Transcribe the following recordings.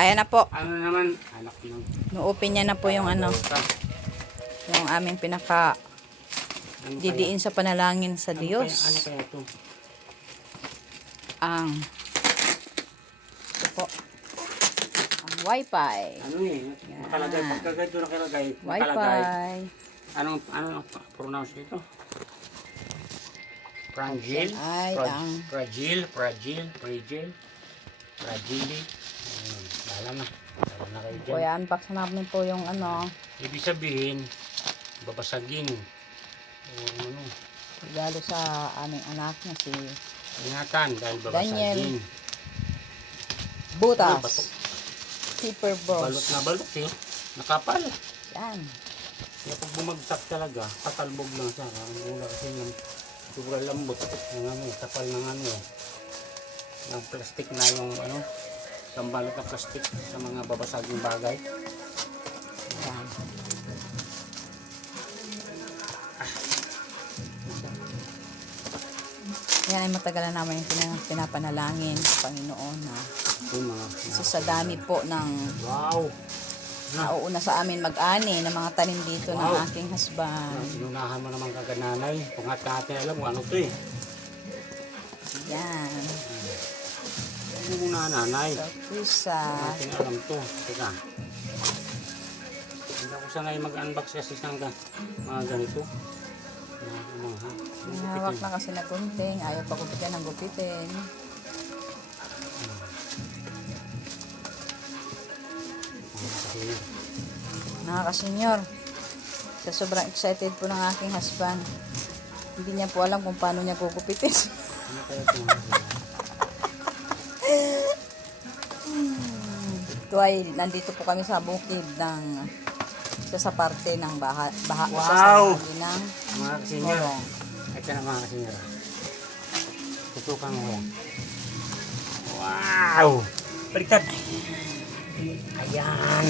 Ayan na po. Ano naman? Anak ng... No-open niya na po yung ano. Yung aming pinaka didiin sa panalangin sa Diyos. Ano kaya ito? Ang ito po. Ang Wi-Fi. Ano eh? Nakalagay. Pagkagay doon nakalagay. Wi-Fi. Anong pronounce dito? Fragile. Ay, ang Fragile. Alam na. Alam na kayo dyan. kuya, unbox namin po yung ano. Ibig sabihin, babasagin. O ano. Regalo sa aming anak na si Ingatan dahil Daniel babasagin. Butas. Ano, bato? Super Bros. Balot na balot eh. Nakapal. Yan. Kaya pag bumagsak talaga, patalbog lang siya. Ang mula kasi yung sobrang lambot. Yung ano eh, kapal ng ano eh. Yung plastic na yung ano, isang balot na plastic sa mga babasaging bagay. Yan. Yan ay matagal na naman yung pinapanalangin sa Panginoon na Yung mga, kasi sa dami po ng wow! nauuna sa amin mag-ani ng mga tanim dito ng Wow. aking husband. Inunahan mo naman kagananay. Kung at natin alam kung ano to eh. Yan. Hindi mo na nanay. So, pusa. Natin alam to. Teka. Hindi ako sanay mag-unbox kasi ng mga ganito. Hawak na kasi na gunting. Ayaw pa gupitin ng gupitin. Nakakasenyor. Sa sobrang excited po ng aking husband. Hindi niya po alam kung paano niya gugupitin. Ano kaya ito? Ito ay nandito po kami sa bukid ng sa parte ng baha Wow! sa ng Mga kasenyor. Morong. Ito na mga kasenyor. Tutukan mo yan. Wow! Baliktad! Ayan!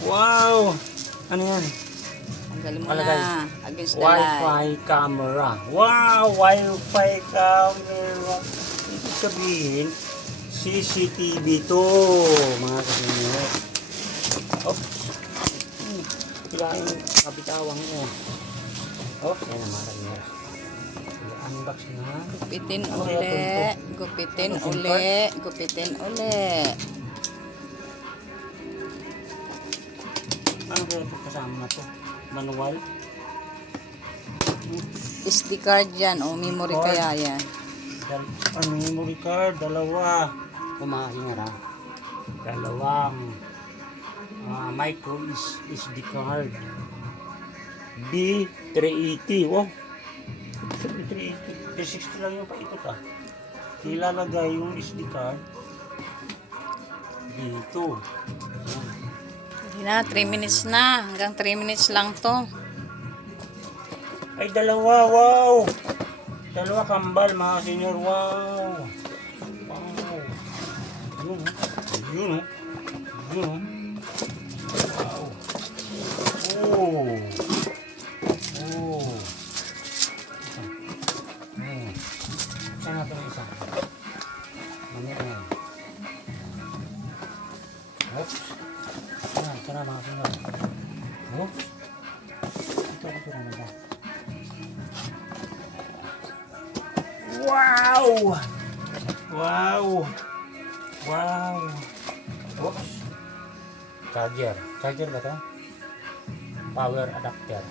Wow! Ano yan? Tanggalin mo Palagay. na against the light. Wi-Fi camera. Wow! Wi-Fi camera. Ibig sabihin, CCTV to, mga kasenyor. Oops! Kailangan yung kabitawang mo. Oops! Ayan ang mga kasenyor. I-unbox na. Gupitin Ano kaya uli, ito? gupitin Ano, uli, gupitin uli. Ano kaya ito kasama na to? Manual? SD card yan o memory Card. kaya yan. Memory card, dalawa. Kumakingar ha. Dalawang micro SD card. B380. Wow. 380. 360 lang yung paikot ah. Ilalagay yung SD card dito. Ayan. Hindi na, 3 minutes na. Hanggang 3 minutes lang to. Ay, dalawa. Wow! Dalawa kambal, mga senyor. Wow! Wow! Yun, oh. Yun, oh. Yun, oh. Wow! Oh! Oh! Saan natin ang isa? Mamaya na yan. Oops! Ito na, mga senyor. Oops! Ito na ba? Wow! Wow! Wow! Oops! Charger. Charger ba ito? Power adapter.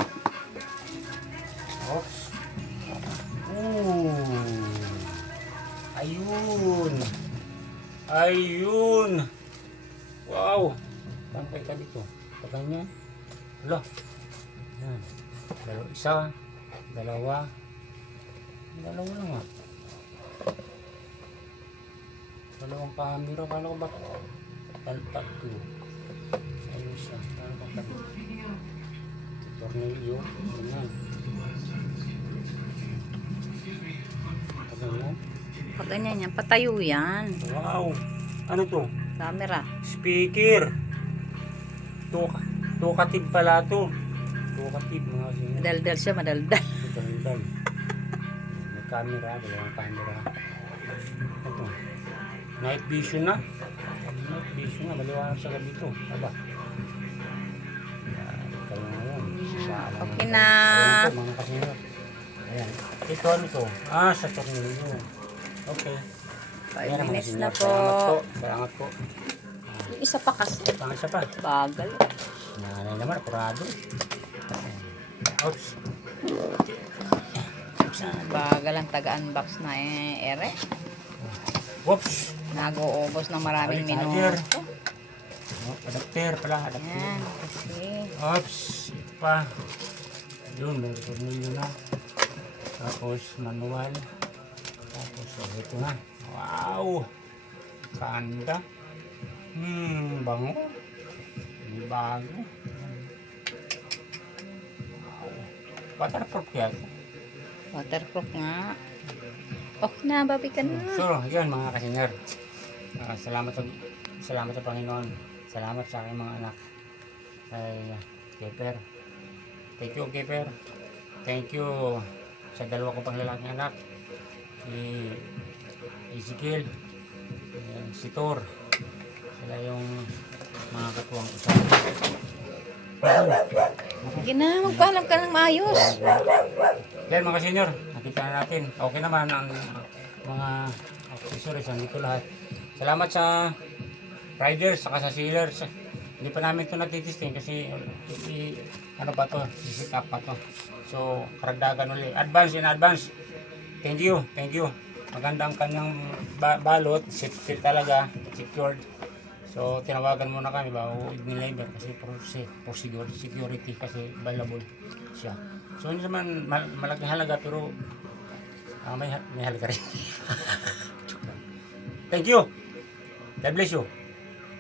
Oops! Ooh! Ayun! Ayun! Wow! Pantay ka dito. Pag ganyan. Hala! Yan. Isa. Dalawa. Dalawa lang ah. Dalawang camera. Kala ko ba? Tatlo. Ayun siya. Kala ko ba? Tornilyo. Ganyan. Ganyan. Pag ganyan yan, patayo yan. Wow! Ano to? Camera. Speaker. Tukative pala to. Tukative mga sinyo. Madaldal siya, madaldal. Madaldal. May camera, dalawang camera. Ito. Night vision na. Night vision na. Maliwanag sa gabi ito. Aba. Kayo ngayon. Okay na. Ayan po mga kasinor. Ayan. Ito ano ito? Ah, sa tornilyo. Okay. 5 minutes na kasinor. Salamat po. po. Salamat po. Yung isa pa kasi. Pangisa pa. Bagal. Nanay naman, apurado. Oops. Bagal ang taga-unbox na ere. Whoops. Nag-uubos ng maraming Ay, charger. minuto. Oh, adapter pala, adapter. Yan, kasi. Oops. Ito pa. Yun, may tornilyo na. Tapos manual. Tapos ito na. Wow. Kanda. Bango. May bago. Wow. Waterproof yan. Waterproof nga. Okay na, babi ka na. So, yun mga kasenyor. Salamat sa Panginoon. Salamat sa aking mga anak. Kay Keper. Thank you, Keper. Thank you sa dalawa kong panglalaking anak. Si Ezekiel. Si Thor. Sila yung mga katuwang ko sa akin. Sige na, magpaalam ka ng maayos. Yan mga senior, nakita na natin. Okay naman ang mga accessories, nandito lahat. Salamat sa riders, saka sa sealers. Hindi pa namin ito natitesting kasi ano pa to, sit up pa to. So, karagdagan ulit. Advance in advance. Thank you, thank you. Maganda ang kanyang balot, safety talaga, secured. So, tinawagan muna kami bago i-deliver kasi for security kasi available siya. So, hindi naman malaking halaga pero may halaga rin. Thank you. God bless you.